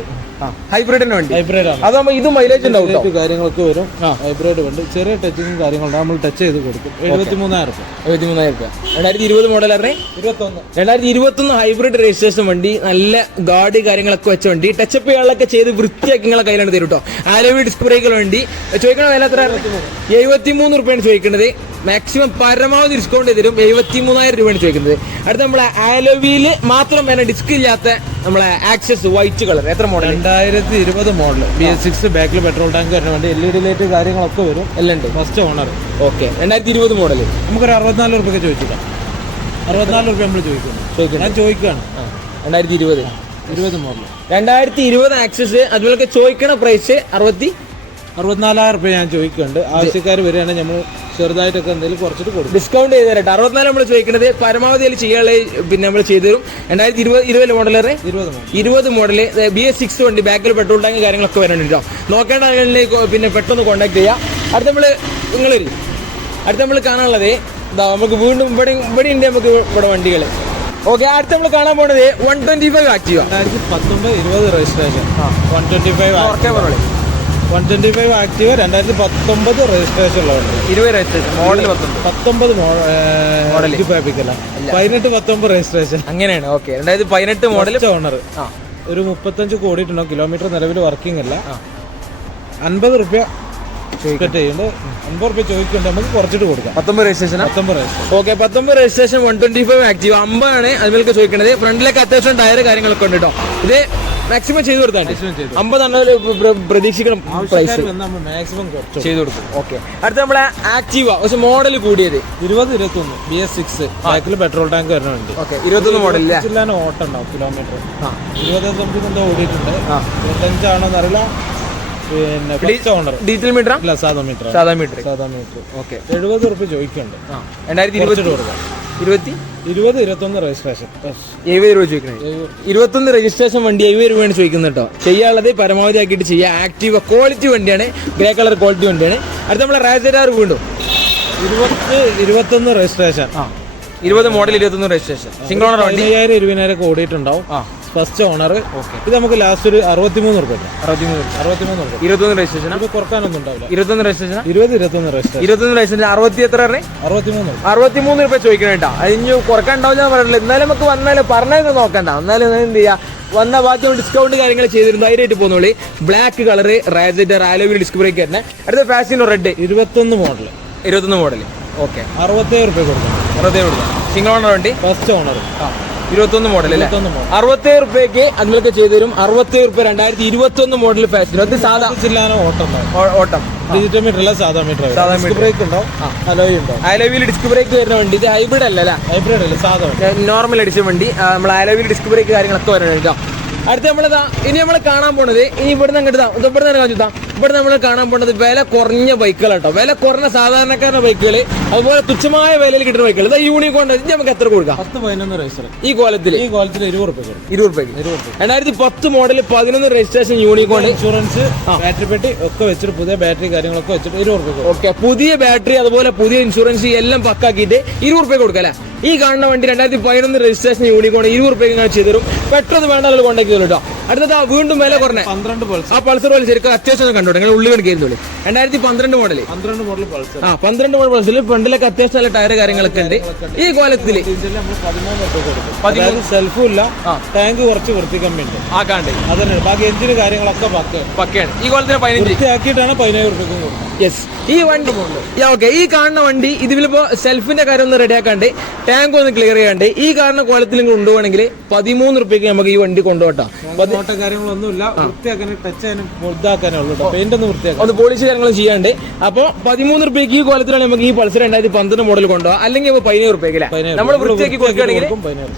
ഹൈബ്രിഡിന് വേണ്ടി. ഹൈബ്രിഡ് ആണ് അതാകുമ്പോ ഇത് മൈലേജ് ഉണ്ടാവും കാര്യങ്ങളൊക്കെ വരും. ഹൈബ്രിഡ് ഉണ്ട് ചെറിയ ടച്ചിങ്ങും കാര്യങ്ങളും നമ്മൾ ടച്ച് ചെയ്ത് കൊടുക്കും. എഴുപത്തി മൂന്നായിരം എഴുപത്തി മൂന്നായിരം രൂപ രണ്ടായിരത്തി ഇരുപത് മോഡൽ അറിയേ ഇരുപത്തൊന്ന്. രണ്ടായിരത്തി ഇരുപത്തൊന്ന് ഹൈബ്രിഡ് രജിസ്ട്രേഷൻ വണ്ടി. നല്ല ഗാർഡ് കാര്യങ്ങളൊക്കെ വെച്ച വണ്ടി. ടച്ചപ്പ് ചെയ്യാനൊക്കെ ചെയ്ത് വൃത്തിയാക്കി നിങ്ങളെ കയ്യിലാണ് തരും കേട്ടോ ആലോവി ഡിസ്ക് ബ്രേക്കുകൾ വേണ്ടി ചോദിക്കണ വില എത്ര എഴുപത്തി മൂന്ന് റുപ്യാണ് ചോദിക്കുന്നത് മാക്സിമം പരമാവധി ഡിസ്കൗണ്ട് തരും. എഴുപത്തി മൂന്നായിരം രൂപയാണ് ചോദിക്കുന്നത് അടുത്ത നമ്മളെ ആലോവിയിൽ മാത്രം വേണം. ഡിസ്ക് ഇല്ലാത്ത നമ്മളെ ആക്സസ് വൈറ്റ് കളർ എത്ര മോഡൽ രണ്ടായിരത്തി ഇരുപത് മോഡൽ ബി എസ് സിക്സ് ബാക്കിൽ പെട്രോൾ ടാങ്ക് വരുന്ന വണ്ടി എൽ ഇ ഡി ലൈറ്റ് കാര്യങ്ങളൊക്കെ വരും. എല്ലാം ഉണ്ട് ഫസ്റ്റ് ഓണർ ഓക്കെ രണ്ടായിരത്തി ഇരുപത് മോഡൽ നമുക്കൊരു അറുപത്തിനാല് റുപ്യൊക്കെ ചോദിച്ചില്ല അറുപത്തിനാല് റുപ്യ നമ്മൾ ചോദിക്കുന്നു. ചോദിക്കുന്നു. ഞാൻ ചോദിക്കുകയാണ് രണ്ടായിരത്തി ഇരുപത് ഇരുപത് മോഡൽ രണ്ടായിരത്തി ഇരുപത് ആക്സസ് അതുപോലെ ചോദിക്കണ പ്രൈസ് അറുപത്തി അറുപത്തിനാലായിരം രൂപ ഞാൻ ചോദിക്കുന്നുണ്ട്. ആവശ്യക്കാർ വരികയാണെങ്കിൽ നമ്മൾ ചെറുതായിട്ടൊക്കെ എന്തെങ്കിലും കുറച്ചിട്ട് കൊടുക്കും. ഡിസ്കൗണ്ട് ചെയ്ത് തരട്ടെ. അറുപത്തിനാല് നമ്മൾ ചോദിക്കുന്നത് പരമാവധി അതിൽ ചെയ്യാനുള്ള പിന്നെ നമ്മൾ ചെയ്തു തരും. രണ്ടായിരത്തി ഇരുപത് ഇരുപത് മോഡലറെ ഇരുപത് മോഡൽ ഇരുപത് മോഡൽ ബി എസ് സിക്സ് വണ്ടി ബാക്കിൽ പെട്രോൾ ടാങ്ക് കാര്യങ്ങളൊക്കെ വരുന്നുണ്ട് കേട്ടോ നോക്കേണ്ട ആളുകളിലേക്ക് പിന്നെ പെട്ടെന്ന് കോൺടാക്ട് ചെയ്യാം. അടുത്ത നമ്മൾ നിങ്ങൾ അടുത്ത നമ്മൾ കാണാനുള്ളത് ഇതാ നമുക്ക് വീണ്ടും ഇവിടെ ഇവിടെ ഉണ്ട് നമുക്ക് ഇവിടെ വണ്ടികൾ ഓക്കെ അടുത്ത് നമ്മൾ കാണാൻ പോണത് വൺ ട്വന്റി ഫൈവ് ആക്റ്റീവ രണ്ടായിരത്തി പത്തൊമ്പത് ഇരുപത് registration one twenty five one twenty five Activa രണ്ടായിരത്തി പത്തൊമ്പത് രജിസ്ട്രേഷൻ ഉള്ളത് ഇരുപത് രജിസ്ട്രേഷൻ മോഡൽ പത്തൊമ്പത്. മോഡൽ ഫാബ്രിക്കല്ല പതിനെട്ട് പത്തൊമ്പത് രജിസ്ട്രേഷൻ അങ്ങനെയാണ് ഓക്കെ രണ്ടായിരത്തി പതിനെട്ട് മോഡൽ ഓണർ ഒരു മുപ്പത്തഞ്ച് കോടിയിട്ടുണ്ടോ കിലോമീറ്റർ നിലവിൽ വർക്കിംഗ് അല്ല. അൻപത് റുപ്യ ടിക്കറ്റ് ചെയ്യുന്നുണ്ട്. അൻപത് റുപ്യ ചോദിക്കുന്നുണ്ട്. നമുക്ക് കുറച്ചിട്ട് കൊടുക്കാം. പത്തൊമ്പത് രജിസ്ട്രേഷൻ പത്തൊമ്പത് രജിസ്ട്രേഷൻ ഓക്കെ പത്തൊമ്പത് registration one twenty five Activa അമ്പതാണ് അതിലേക്ക് ചോദിക്കുന്നത് ഫ്രണ്ടിലേക്ക് അത്യാവശ്യം ടയർ കാര്യങ്ങളൊക്കെ ഉണ്ട് കേട്ടോ ഇത് മാക്സിമം ചെയ്തു കൊടുത്താൽ Maximum ചെയ്തു. അമ്പതാണ് ഒരു പ്രതീക്ഷിക്കണം പ്രൈസ് മാക്സിമം ചെയ്തു കൊടുക്കും. ഓക്കെ അടുത്ത നമ്മളെ ആക്റ്റീവ പക്ഷെ മോഡൽ കൂടിയത്. ഇരുപത് ഇരുപത്തൊന്ന്. ബി എസ് സിക്സ് ബാക്കിൽ പെട്രോൾ ടാങ്ക് വരുന്നുണ്ട്. ഓക്കെ ഇരുപത്തൊന്ന് മോഡൽ ജില്ലാന് ഓട്ടം ഉണ്ടാവും കിലോമീറ്റർ ഇരുപത് സംതിങ് എന്തോ ഓടിയിട്ടുണ്ട്. ഇരുപത്തഞ്ചാണോ എന്നറിയില്ല പിന്നെ ഡീറ്റെയിൽ മീറ്റർ സാധാ മീറ്റർ സാധാ മീറ്റർ സാധാ മീറ്റർ ഓക്കെ എഴുപത് റുപ്യ ചോദിക്കുന്നുണ്ട്. രണ്ടായിരത്തി ഇരുപത്തി കൊടുക്കാം. ഇരുപത്തി? ഇരുപത് ഇരുപത്തൊന്ന് രജിസ്ട്രേഷൻ എഴുപത് രൂപ ചോദിക്കുന്നത് ഇരുപത്തൊന്ന് രജിസ്ട്രേഷൻ വണ്ടി എഴുപത് രൂപയാണ് ചോദിക്കുന്നത് കേട്ടോ. ചെയ്യാനുള്ളത് പരമാവധി ആക്കിയിട്ട് ചെയ്യുക ആക്റ്റീവ ക്വാളിറ്റി വണ്ടിയാണ്. ഗ്രേ കളർ ക്വാളിറ്റി വണ്ടിയാണ്. അടുത്ത നമ്മളെ റാജരാർ വീണ്ടും. ഇരുപത്തി ഇരുപത്തൊന്ന് രജിസ്ട്രേഷൻ ആ. ഇരുപത് മോഡൽ ഇരുപത്തൊന്ന് രജിസ്ട്രേഷൻ സിംഗിൾ ഓണർ വണ്ടി. അയ്യായിരം ഇരുപതിനായിരം ഒക്കെ ഓടിയിട്ടുണ്ടാവും. ആ. ഫസ്റ്റ് ഓണർ ഇത് നമുക്ക് ലാസ്റ്റ് ഒരു അറുപത്തിമൂന്ന് റുപ്യ അറുപത്തിമൂന്ന് അറുപത്തിമൂന്ന് റുപ്യ ഇരുപത്തൊന്ന് രജിസ്ട്രേഷൻ ഇത് കുറക്കാനൊന്നും ഉണ്ടാവില്ല. ഇരുപത്തൊന്ന് രജിസ്ട്രേഷൻ ഇരുപത് ഇരുപത്തൊന്ന് രജിസ്ട്രേഷൻ ഇരുപത്തൊന്ന് രജിസ്ട്രേഷൻ അറുപത്തി എത്ര അറുപത്തിമൂന്ന് റുപ്യ അറുപത്തിമൂന്ന് രൂപ ചോദിക്കണം കേട്ടോ അതിന് കുറയ്ക്കാൻ ഉണ്ടാവില്ല പറഞ്ഞില്ല എന്നാലും നമുക്ക് വന്നാലും പറഞ്ഞത് നോക്കണ്ട. എന്നാലും എന്ത് ചെയ്യാ? വന്ന ബാക്കി ഡിസ്കൗണ്ട് കാര്യങ്ങൾ ചെയ്തിരുന്നു. അതിനായിട്ട് പോകുന്നോളി ബ്ലാക്ക് കളർ റാജറ്റ് റാലോവിൽ ഡിസ്ക് ബ്രേക്ക് തന്നെ അടുത്ത ഫാഷൻ റെഡ് ഇരുപത്തൊന്ന് മോഡൽ ഇരുപത്തൊന്ന് മോഡൽ ഓക്കെ അറുപത്തേഴ് റുപ്യ കൊടുക്കണം. അറുപത്തേഴ് കൊടുക്കണം. സിംഗിൾ ഓണർ വണ്ടി? ഫസ്റ്റ് ഓണർ ഇരുപത്തൊന്ന് മോഡൽ അല്ലേ? അറുപത്തി ഏഴ് അറുപത്തേഴ് റുപ്യക്ക് അതിലൊക്കെ ചെയ്തു തരും അറുപത്തേഴ് റുപ്യ രണ്ടായിരത്തി ഇരുപത്തി ഒന്ന് മോഡൽ ഫാഷൻ അത് സാധാ ഓട്ടം. ഓട്ടം ഡിജിറ്റൽ മീറ്റർ അല്ല സാധാ മീറ്റർ സാധാ മീറ്റർ ബ്രേക്ക് ഉണ്ടോ? അലോയി ഉണ്ടോ? അലവിൽ ഡിസ്ക് ബ്രേക്ക് വരുന്ന വണ്ടി. ഇത് ഹൈബ്രിഡ് അല്ല അല്ലേ? ഹൈബ്രിഡ് അല്ല സാധാ നോർമൽ അടിച്ച വണ്ടി. നമ്മൾ അലോവിൽ ഡിസ്ക് ബ്രേക്ക് കാര്യങ്ങളൊക്കെ വരുന്നുണ്ട് കേട്ടോ. അടുത്ത നമ്മളിതാ ഇനി നമ്മൾ കാണാൻ പോണത് ഇനി ഇവിടുന്ന് അങ്ങോട്ട് ഇവിടെ നിന്ന് കാണിച്ചു ഇവിടെ നമ്മൾ കാണാൻ പോണത് വില കുറഞ്ഞ ബൈക്കുകൾ കേട്ടോ വില കുറഞ്ഞ സാധാരണക്കാരുടെ ബൈക്കുകൾ അതുപോലെ തുച്ഛമായ വിലയിൽ കിട്ടുന്ന ബൈക്കുകൾ ഇതാ യൂണിക്കോൺ നമുക്ക് എത്ര കൊടുക്കാം? പത്ത് പതിനൊന്ന് രജിസ്റ്റർ ഈ കോലത്തിൽ ഈ കോലത്തിൽ ഇരുപത് റുപ്യ ഇരുപത് റുപ്യ രണ്ടായിരത്തി പത്ത് മോഡൽ പതിനൊന്ന് രജിസ്ട്രേഷൻ യൂണിക്കോൺ ഇൻഷുറൻസ് ബാറ്ററി പെട്ടി ഒക്കെ വെച്ചിട്ട് പുതിയ ബാറ്ററി കാര്യങ്ങളൊക്കെ വെച്ചിട്ട് ഇരുപത് റുപ്യ ഓക്കെ പുതിയ ബാറ്ററി അതുപോലെ പുതിയ ഇൻഷുറൻസ് എല്ലാം പക്കാക്കിയിട്ട് ഇരുപത് റുപ്യ കൊടുക്കാം അല്ലേ? ഈ കാണുന്ന വണ്ടി രണ്ടായിരത്തി പതിനൊന്ന് രജിസ്ട്രേഷൻ യൂണിക്കോൺ ഇരുപത് റുപ്യക്ക് ഞാൻ ചെയ്തു തരും പെട്ടെന്ന് വേണ്ട ആളുകൾ കോണ്ടാക്ട് ചെയ്തു കേട്ടോ അടുത്തത് വീണ്ടും വില കുറഞ്ഞ. പന്ത്രണ്ട് പൾസർ ആ പൾസർ പോലെ ശരിക്കും അത്യാവശ്യം ഒന്ന് കണ്ടോട്ടെ. നിങ്ങൾ ഉള്ളിൽ കയറുന്നുള്ളൂ രണ്ടായിരത്തി പന്ത്രണ്ട് മോഡൽ പന്ത്രണ്ട് മോഡൽ പൾസർ ആ പന്ത്രണ്ട് മോഡൽ പൾസറിൽ ഫ്രണ്ടിലൊക്കെ അത്യാവശ്യം നല്ല ടയർ കാര്യങ്ങളൊക്കെ ഉണ്ട്. ഈ കോലത്തിൽ സെൽഫും ഇല്ല. ആ. ടാങ്ക് കുറച്ച് വൃത്തി കമ്മിയുണ്ട്. ആക്കാണ്ട് അതന്നെ. ബാക്കി എഞ്ചിന് കാര്യങ്ങളൊക്കെ പക്കയാണ് പക്കയാണ്. ഈ കോലത്തിന് പതിനഞ്ച്. ആക്കിയിട്ടാണ് പതിനായിരം റുപ്യക്കും കൊടുക്കുന്നത്. യെസ് ഈ വണ്ടി ഓക്കെ ഈ കാണുന്ന വണ്ടി ഇതിലിപ്പോ സെൽഫിന്റെ കാര്യം ഒന്ന് റെഡിയാക്കാണ്ട് ടാങ്ക് ഒന്ന് ക്ലിയർ ചെയ്യാണ്ട് ഈ കാരണ കോലത്തിൽ നിങ്ങൾ കൊണ്ടുപോകണമെങ്കിൽ പതിമൂന്ന് റുപ്യക്ക് നമുക്ക് ഈ വണ്ടി കൊണ്ടുപോകട്ടോ പോളിസി കാര്യങ്ങളൊന്നുമില്ല വൃത്തിയാക്കാനും ടച്ച് ചെയ്യാനും ഇതാക്കാനേ ഉള്ളൂ കേട്ടോ പെയിന്റ് ഒന്ന് വൃത്തിയാക്കാം. ഒന്ന് പോളിഷ് കാര്യങ്ങൾ ചെയ്യാണ്ട്. അപ്പോൾ പതിമൂന്ന് റുപ്യക്ക് ഈ കോലത്തിലാണ് നമുക്ക് ഈ പൾസർ രണ്ടായിരത്തി പന്ത്രണ്ട് മോഡൽ കൊണ്ടുപോകാം അല്ലെങ്കിൽ പതിനേഴ് റുപ്യക്ക് അല്ലേ നമ്മൾ വൃത്തിയാക്കി കൊടുക്കുകയാണെങ്കിൽ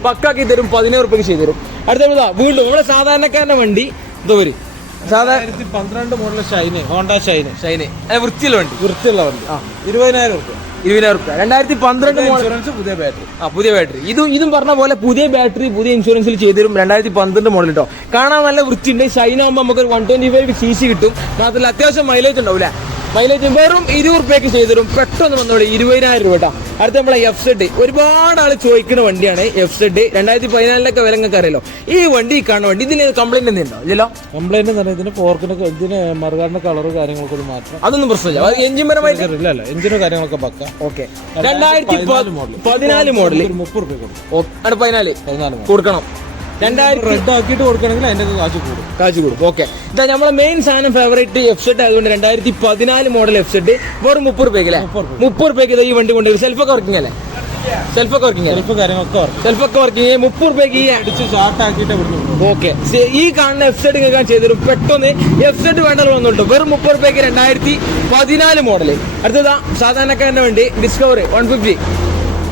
പക്കാക്കി തരും പതിനേഴ് റുപ്യക്ക് ചെയ്തു തരും. അടുത്ത വീണ്ടും നമ്മുടെ സാധാരണക്കാരന്റെ വണ്ടി. ഇതോ വരും. സാധാരണ പന്ത്രണ്ട് മോഡൽ ഷൈന് ഹോണ്ട ഷൈന് ഷൈന് വൃത്തിയുള്ള വണ്ടി. വൃത്തിയുള്ള വണ്ടി. ഇരുപതിനായിരം റുപ്യ. ഇരുപതിനായിരം റുപ്യ. രണ്ടായിരത്തി പന്ത്രണ്ട് ഇൻഷുറൻസ് പുതിയ ബാറ്ററി ആ പുതിയ ബാറ്ററി ഇതും ഇതും പറഞ്ഞ പോലെ പുതിയ ബാറ്ററി പുതിയ ഇൻഷുറൻസിൽ ചെയ്തു തരും രണ്ടായിരത്തി പന്ത്രണ്ട് മോഡൽ കേട്ടോ കാണാൻ നല്ല വൃത്തിയുണ്ട്. ഷൈൻ ആകുമ്പോൾ നമുക്ക് ഒരു one twenty five C C കിട്ടും. മാത്രമല്ല അത്യാവശ്യം മൈലേജ് ഉണ്ടാവില്ല? മൈലേജ് വെറും ഇരുപത് റുപ്യക്ക് ചെയ്തു തരും പെട്ടെന്ന് വന്നോളൂ ഇരുപതിനായിരം രൂപ കേട്ടോ. അടുത്ത നമ്മളെ എഫ് സെഡ് ഒരുപാട് ആൾ ചോദിക്കുന്ന വണ്ടിയാണ് എഫ് സെഡ് രണ്ടായിരത്തി പതിനാലിലൊക്കെ വില നിങ്ങൾക്ക് അറിയാലോ. ഈ വണ്ടി കാണുന്ന വണ്ടി ഇതിന് കംപ്ലൈന്റ് എന്തെങ്കിലും ഇല്ലല്ലോ? കംപ്ലൈന്റ് എന്ന് പറഞ്ഞാൽ ഇതിന് പോർക്കിന് ഇതിന് മറുകാടിന്റെ കളറ് കാര്യങ്ങളൊക്കെ ഒരു മാറ്റം അതൊന്നും പ്രശ്നമില്ല. എഞ്ചിൻ പരമായിട്ട് ഇല്ല എഞ്ചിനും കാര്യങ്ങളൊക്കെ പക്ക. ഓക്കെ രണ്ടായിരത്തി പതിനാല് മോഡൽ മുപ്പത് റുപ്യ കൊടുക്കും. പതിനാല്. കൊടുക്കണം. രണ്ടായിരത്തി റെഡ് ആക്കിയിട്ട് കൊടുക്കണമെങ്കിൽ അതിന്റെ കാശ് കൂടും. കാശ് കൂടും. ഓക്കെ ഇതാ നമ്മളെ മെയിൻ സാധനം ഫേവറേറ്റ് എഫ് സെറ്റ് ആയതുകൊണ്ട് രണ്ടായിരത്തി പതിനാല് മോഡൽ എഫ് സെറ്റ് വെറും മുപ്പത് റുപ്യക്ക് അല്ലേ? മുപ്പത് ഇതാ ഈ വണ്ടി കൊണ്ടുപോയി സെൽഫൊക്കെ വർക്കിംഗ് അല്ലേ? സെൽഫൊക്കെ വർക്കിംഗ് അല്ലേ? സെൽഫ് കാര്യങ്ങളൊക്കെ സെൽഫ് സെൽഫൊക്കെ വർക്കിംഗ് മുപ്പത് റുപ്യക്ക് ഈ അടിച്ച് ഷാർട്ട് ആക്കിയിട്ട് ഓക്കെ ഈ കാണുന്ന എഫ് സെറ്റ് നിങ്ങൾക്ക് ചെയ്തരും പെട്ടെന്ന് എഫ് സെറ്റ് വേണ്ടത് വന്നിട്ടുണ്ട് വെറും മുപ്പത് റുപ്യക്ക് രണ്ടായിരത്തി പതിനാല് മോഡൽ അടുത്തതാ സാധാരണക്കാരന്റെ വണ്ടി ഡിസ്കവറി വൺ ഫിഫ്റ്റി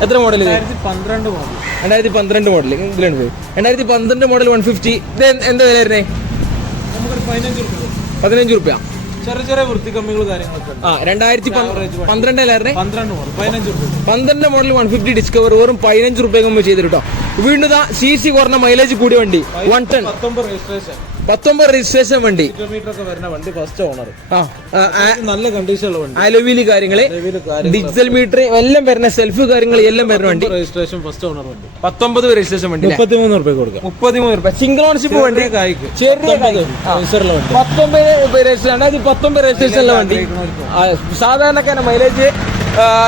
എത്ര മോഡൽ പന്ത്രണ്ട് മോഡൽ രണ്ടായിരത്തി പന്ത്രണ്ട് മോഡൽ ഇതിലാണ് പോയി രണ്ടായിരത്തി പന്ത്രണ്ട് മോഡൽ വൺ ഫിഫ്റ്റി ഇത് എന്താ വില വരുന്നേ? പതിനഞ്ച് റുപ്യ ചെറിയ ചെറിയ വൃത്തി കമ്മികൾ കാര്യങ്ങളൊക്കെ ആ രണ്ടായിരത്തി പന്ത്രണ്ടല്ലായിരുന്നേ പന്ത്രണ്ട് മോഡൽ പതിനഞ്ച് പന്ത്രണ്ട് മോഡൽ വൺ ഫിഫ്റ്റി ഡിസ്കവർ വെറും പതിനഞ്ച് റുപ്യ മുമ്പ് ചെയ്തിട്ടോ വീണ്ടും സി സി കുറഞ്ഞ മൈലേജ് കൂടിയ വണ്ടി. വൺ ടൺ പത്തൊമ്പത് രജിസ്ട്രേഷൻ പത്തൊമ്പത് രജിസ്ട്രേഷൻ വണ്ടി. കിലോമീറ്റർ ഒക്കെ വരുന്ന വണ്ടി ഫസ്റ്റ് ഓണർ ആ. നല്ല കണ്ടീഷനുള്ള വണ്ടി. അലോവീൽ കാര്യങ്ങൾ ഡിജിറ്റൽ മീറ്റർ എല്ലാം വരുന്ന സെൽഫ് കാര്യങ്ങൾ എല്ലാം വരുന്ന വണ്ടി. രജിസ്ട്രേഷൻ ഫസ്റ്റ് ഓണർ വണ്ടി. പത്തൊമ്പത് രജിസ്ട്രേഷൻ വണ്ടി മുപ്പത്തിമൂന്ന് റുപ്യ കൊടുക്കാം. മുപ്പത്തിമൂന്ന് റുപ്യ സിംഗിൾ ഓണർഷിപ്പ് വണ്ടി. ചെറിയ പത്തൊമ്പത് രജിസ്ട്രേഷൻ ഉള്ള പത്തൊമ്പത് രജിസ്ട്രേഷനുള്ള വണ്ടി. സാധാരണക്കാരൻ മൈലേജ്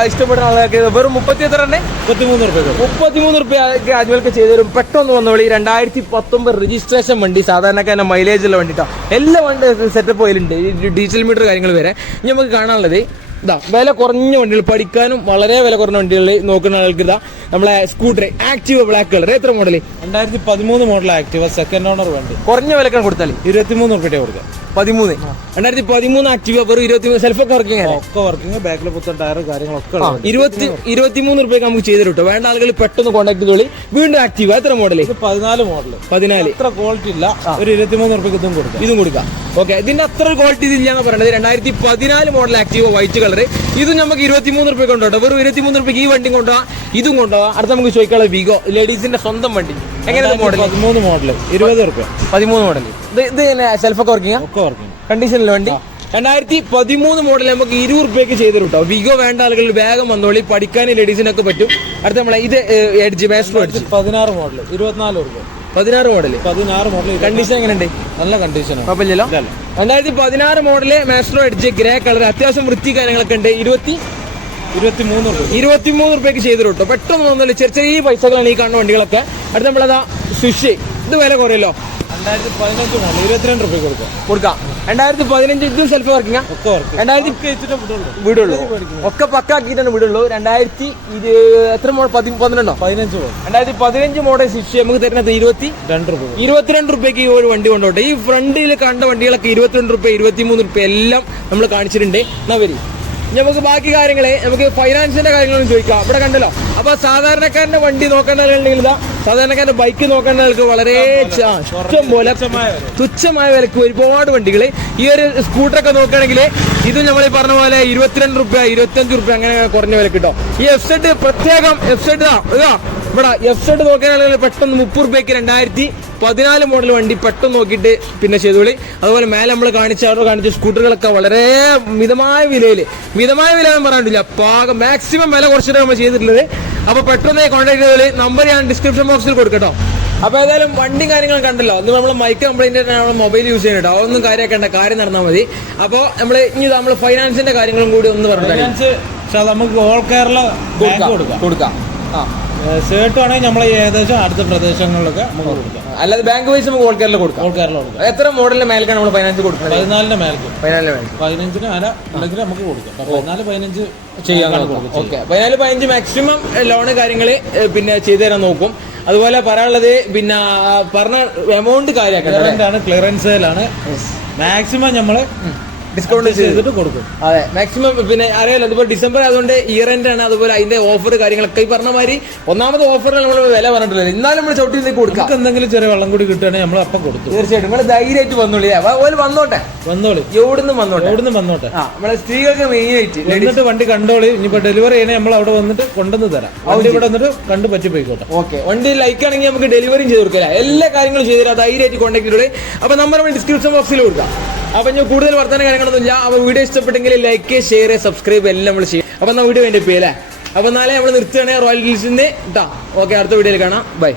ഇഷ്ടപ്പെടുന്ന ആളുകൾക്ക് വെറും മുപ്പത്തി എത്ര തന്നെ മുപ്പത്തിമൂന്ന് റുപ്യ മുപ്പത്തിമൂന്ന് റുപ്യ അജ്മൽക്ക് ചെയ്തു തരും പെട്ടെന്ന് വഴി രണ്ടായിരത്തി പത്തൊമ്പത് രജിസ്ട്രേഷൻ വണ്ടി സാധാരണക്കാരൻ മൈലേജ് ഉള്ള വണ്ടി കേട്ടോ എല്ലാ വണ്ടി സെറ്റപ്പ് അതിലുണ്ട്. ഡീസൽ മീറ്റർ കാര്യങ്ങൾ വരെ. ഇനി നമുക്ക് കാണാനുള്ളത് ഇതാ വില കുറഞ്ഞ വണ്ടികൾ പഠിക്കാനും വളരെ വില കുറഞ്ഞ വണ്ടികൾ നോക്കുന്ന ആൾക്ക് ഇതാ നമ്മളെ സ്കൂട്ടർ ആക്റ്റീവ് ബ്ലാക്ക് കളർ എത്ര മോഡൽ രണ്ടായിരത്തി പതിമൂന്ന് മോഡൽ ആക്റ്റീവ് സെക്കൻഡ് ഓണർ വണ്ടി. കുറഞ്ഞ വിലക്കാണ് കൊടുത്താൽ ഇരുപത്തിമൂന്ന് റുപ്യ കൊടുക്കാം പതിമൂന്ന്. രണ്ടായിരത്തി പതിമൂന്ന് ആക്റ്റീവ് വെറും ഇരുപത്തി മൂന്ന് സെൽഫൊക്കെ വർക്കിംഗ് ഒക്കെ വർക്കിംഗ് ബാക്കിൽ പുത്തൻ ടയർ കാര്യങ്ങളൊക്കെ. ഇരുപത്തി ഇരുപത്തിമൂന്ന് റുപ്യക്ക് നമുക്ക് ചെയ്ത് കിട്ടും വേണ്ട ആളുകൾ പെട്ടെന്ന് കോൺടാക്ട് ചെയ്തോളി. വീണ്ടും ആക്റ്റീവ് എത്ര മോഡൽ പതിനാല് മോഡൽ പതിനാല്. ഇത്ര ക്വാളിറ്റി ഇല്ല. ഒരു ഇരുപത്തിമൂന്ന് റുപ്യക്ക് ഇതും കൊടുക്കാം. ഇതും കൊടുക്കാം. ഓക്കെ ഇതിന്റെ അത്ര ക്വാളിറ്റി ഇതില്ല പറയുന്നത് രണ്ടായിരത്തി പതിനാല് മോഡൽ ആക്റ്റീവ് വൈറ്റ് കളർ ഇതും നമുക്ക് ഇരുപത്തിമൂന്ന് റുപ്യ കൊണ്ടുപോകാം വെറും ഇരുപത്തിമൂന്ന് റുപ്യക്ക് ഈ വണ്ടി കൊണ്ടുപോകാം ഇതും കൊണ്ടുപോകാം അടുത്ത നമുക്ക് ചോദിക്കാനുള്ള വിഗോ ലേഡീസിന്റെ സ്വന്തം വണ്ടി. എങ്ങനെയാണ് മോഡൽ പതിമൂന്ന് മോഡൽ ഇരുപത് റുപ്യ. പതിമൂന്ന് മോഡൽ ഇത് ഇത് സെൽഫൊക്കെ വർക്കിംഗ് ഒക്കെ വർക്കിംഗ് കണ്ടീഷനിലെ വണ്ടി. രണ്ടായിരത്തി പതിമൂന്ന് മോഡൽ നമുക്ക് ഇരുപത് റുപ്യക്ക് ചെയ്ത് കിട്ടോ. വിഗോ വേണ്ട ആളുകൾ വേഗം വന്നോളി. പഠിക്കാനും ലേഡീസിനൊക്കെ പറ്റും. അടുത്ത നമ്മളെ ഇത് എഡ്ജ് മാസ്റ്റർ എഡ്ജ് പതിനാറ് മോഡൽ ഇരുപത്തിനാല് റുപ്യ. പതിനാറ് മോഡൽ പതിനാറ് മോഡൽ കണ്ടീഷൻ എങ്ങനെയുണ്ട്? നല്ല കണ്ടീഷനാണ് കുഴപ്പമില്ലല്ലോ. രണ്ടായിരത്തി പതിനാറ് model Maestro Edge grey colour അത്യാവശ്യം വൃത്തി കാര്യങ്ങളൊക്കെ ഉണ്ട്. ഇരുപത്തി ഇരുപത്തിമൂന്ന് റുപ്യക്ക് ചെയ്തു കിട്ടും. പെട്ടെന്ന് തോന്നില്ല ചെറിയ ചെറിയ പൈസകളാണ് ഈ കാണുന്ന വണ്ടികളൊക്കെ. അടുത്ത നമ്മളതാ സുഷി ഇത് വില കുറയല്ലോ? രണ്ടായിരത്തി പതിനഞ്ച് മോഡൽ ഇരുപത്തിരണ്ട് റുപ്യ കൊടുക്കാം. കൊടുക്കാം. രണ്ടായിരത്തി പതിനഞ്ച് ഇതും സെൽഫ് വർക്കിംഗ് രണ്ടായിരത്തി വീടുള്ളൂ. ഒക്കെ പക്കാക്കിയിട്ടാണ് വീടുള്ളൂ. രണ്ടായിരത്തി ഇത് എത്ര മോഡൽ പന്ത്രണ്ടോ? പതിനഞ്ച് രണ്ടായിരത്തി പതിനഞ്ച് മോഡൽ ശിക്ഷ നമുക്ക് തരുന്നത് ഇരുപത്തി രണ്ട് രൂപ ഇരുപത്തിരണ്ട് റുപ്യക്ക് ഈ ഒരു വണ്ടി കൊണ്ടോട്ടെ ഈ ഫ്രണ്ടിൽ കണ്ട വണ്ടികളൊക്കെ ഇരുപത്തിരണ്ട് റുപ്യ ഇരുപത്തിമൂന്ന് റുപ്യ എല്ലാം നമ്മൾ കാണിച്ചിട്ടുണ്ട്. എന്നാ വരി? നമുക്ക് ബാക്കി കാര്യങ്ങളെ നമുക്ക് ഫൈനാൻസിന്റെ കാര്യങ്ങളൊന്നും ചോദിക്കാം. ഇവിടെ കണ്ടല്ലോ. അപ്പൊ സാധാരണക്കാരന്റെ വണ്ടി നോക്കേണ്ടതാണെങ്കിൽ ഇതാ സാധാരണക്കാരന്റെ ബൈക്ക് നോക്കേണ്ടവർക്ക് വളരെ ഇഷ്ടം പോലെ തുച്ഛമായ വില. വിലക്ക് ഒരുപാട് വണ്ടികൾ. ഈ ഒരു സ്കൂട്ടറൊക്കെ നോക്കുകയാണെങ്കിൽ ഇത് നമ്മൾ ഈ പറഞ്ഞ പോലെ ഇരുപത്തിരണ്ട് റുപ്യ ഇരുപത്തിയഞ്ച് റുപ്യ അങ്ങനെ കുറഞ്ഞ വിലക്ക് കിട്ടും ഈ എഫ് സെഡ് പ്രത്യേകം എഫ് സെഡ് ഇതാ ഇവിടെ എഫ് സെഡ് നോക്കുകയാണെങ്കിൽ പെട്ടെന്ന് മുപ്പത് റുപ്യക്ക് രണ്ടായിരത്തി പതിനാല് മോഡൽ വണ്ടി പെട്ടെന്ന് നോക്കിയിട്ട് പിന്നെ ചെയ്തോളി അതുപോലെ മേലെ നമ്മൾ കാണിച്ച അവിടെ കാണിച്ച സ്കൂട്ടറുകളൊക്കെ വളരെ മിതമായ വിലയിൽ മിതമായ വില എന്ന് പറയാനില്ല. പാകം മാക്സിമം വില കുറച്ചിട്ട് നമ്മൾ ചെയ്തിട്ടുള്ളത്. അപ്പൊ പെട്ടെന്ന് കോൺടാക്ട് ചെയ്തോളി നമ്പർ ഞാൻ ഡിസ്ക്രിപ്ഷൻ ബോക്സിൽ കൊടുക്കട്ടോ. അപ്പൊ ഏതായാലും വണ്ടിയും കാര്യങ്ങളും കണ്ടല്ലോ. ഒന്ന് നമ്മൾ മൈക്ക് കംപ്ലൈന്റ് നമ്മൾ മൊബൈൽ യൂസ് ചെയ്യട്ടോ അതൊന്നും കാര്യമാക്കേണ്ട. കാര്യം നടന്നാൽ മതി. അപ്പോൾ നമ്മൾ ഇനി നമ്മൾ ഫൈനാൻസിന്റെ കാര്യങ്ങളും കൂടി ഒന്ന് പറഞ്ഞു നമുക്ക് ഓൾ കേരള കൊടുക്കാം. ആ. സേർട്ട് ആണെങ്കിൽ നമ്മൾ ഏകദേശം അടുത്ത പ്രദേശങ്ങളിലൊക്കെ നമുക്ക് കൊടുക്കാം. അല്ലാതെ ബാങ്ക് വൈസ് നമുക്ക് ഓൾ കേരള കൊടുക്കാം. ഓൾ കേരള കൊടുക്കാം. എത്ര മോഡലിന്റെ മേൽക്കാണ് നമ്മൾ ഫൈനാൻസ് കൊടുക്കുന്നത് പതിനാലിന്റെ മേൽക്ക്. പതിനാലിന് മേൽക്ക്. പതിനഞ്ചിന് അര ഉണ്ടെങ്കിൽ നമുക്ക് കൊടുക്കാം. പതിനാല് പതിനഞ്ച് ചെയ്യാൻ. ഓക്കെ. പതിനാല് പതിനഞ്ച് മാക്സിമം ലോണ് കാര്യങ്ങൾ പിന്നെ ചെയ്തു തരാൻ നോക്കും. അതുപോലെ പറയാനുള്ളത് പിന്നെ പറഞ്ഞ എമൗണ്ട് കാര്യമാക്കാം ക്ലിയറൻസ് ആണ് സെയിലാണ് മാക്സിമം നമ്മൾ ഡിസ്കൗണ്ട് ചെയ്തിട്ട് കൊടുക്കും. അതെ. മാക്സിമം പിന്നെ അറിയാലോ അതുപോലെ ഡിസംബർ ആയതുകൊണ്ട് ഇയർ എൻഡ് ആണ്. അതുപോലെ അതിന്റെ ഓഫർ കാര്യങ്ങളൊക്കെ ഈ പറഞ്ഞ മാതിരി ഒന്നാമത് ഓഫറിൽ നമ്മൾ വില പറഞ്ഞിട്ടില്ല എന്നാലും നമ്മൾ ചോട്ടി കൊടുക്കാം. എന്തെങ്കിലും ചെറിയ വെള്ളം കൂടി കിട്ടുകയാണെങ്കിൽ നമ്മൾ അപ്പം കൊടുത്തു. തീർച്ചയായിട്ടും. നിങ്ങൾ ധൈര്യമായിട്ട് വന്നോളി. ഓൽ വന്നോട്ടെ? വന്നോളി. എവിടുന്ന് വന്നോട്ടെ? എവിടുന്ന് വന്നോട്ടെ? നമ്മളെ സ്ത്രീകൾക്ക് മെയിൻ ആയിട്ട് എന്നിട്ട് വണ്ടി കണ്ടോളി. ഇനിയിപ്പോ ഡെലിവറി ചെയ്യണേ നമ്മൾ അവിടെ വന്നിട്ട് കൊണ്ടുവന്ന് തരാം. അവിടെ ഇവിടെ വന്നിട്ട് കണ്ടു പറ്റി പോയിക്കോട്ടെ ഓക്കെ. വണ്ടി ലൈക്ക് ആണെങ്കിൽ നമുക്ക് ഡെലിവറിയും ചെയ്ത് കൊടുക്കില്ല എല്ലാ കാര്യങ്ങളും ചെയ്തു തരാം. ധൈര്യമായിട്ട് കോൺടാക്ട് ചെയ്തോളി. അപ്പൊ നമ്പർ നമ്മൾ ഡിസ്ക്രിപ്ഷൻ ബോക്സിൽ കൊടുക്കാം. അപ്പൊ ഞാൻ കൂടുതൽ വർത്തമാന കാര്യങ്ങളൊന്നുമില്ല അപ്പൊ വീഡിയോ ഇഷ്ടപ്പെട്ടെങ്കിൽ ലൈക്ക് ഷെയർ സബ്സ്ക്രൈബ് എല്ലാം നമ്മൾ ചെയ്യും. അപ്പൊ എന്നാൽ വീഡിയോ വേണ്ടി പോയി അപ്പൊ നാളെ നമ്മൾ നിർത്തുകയാണെങ്കിൽ റോയൽ ഗിൽസിന്റെ കേട്ടോ ഓക്കെ അടുത്ത വീഡിയോയിൽ കാണാം. ബൈ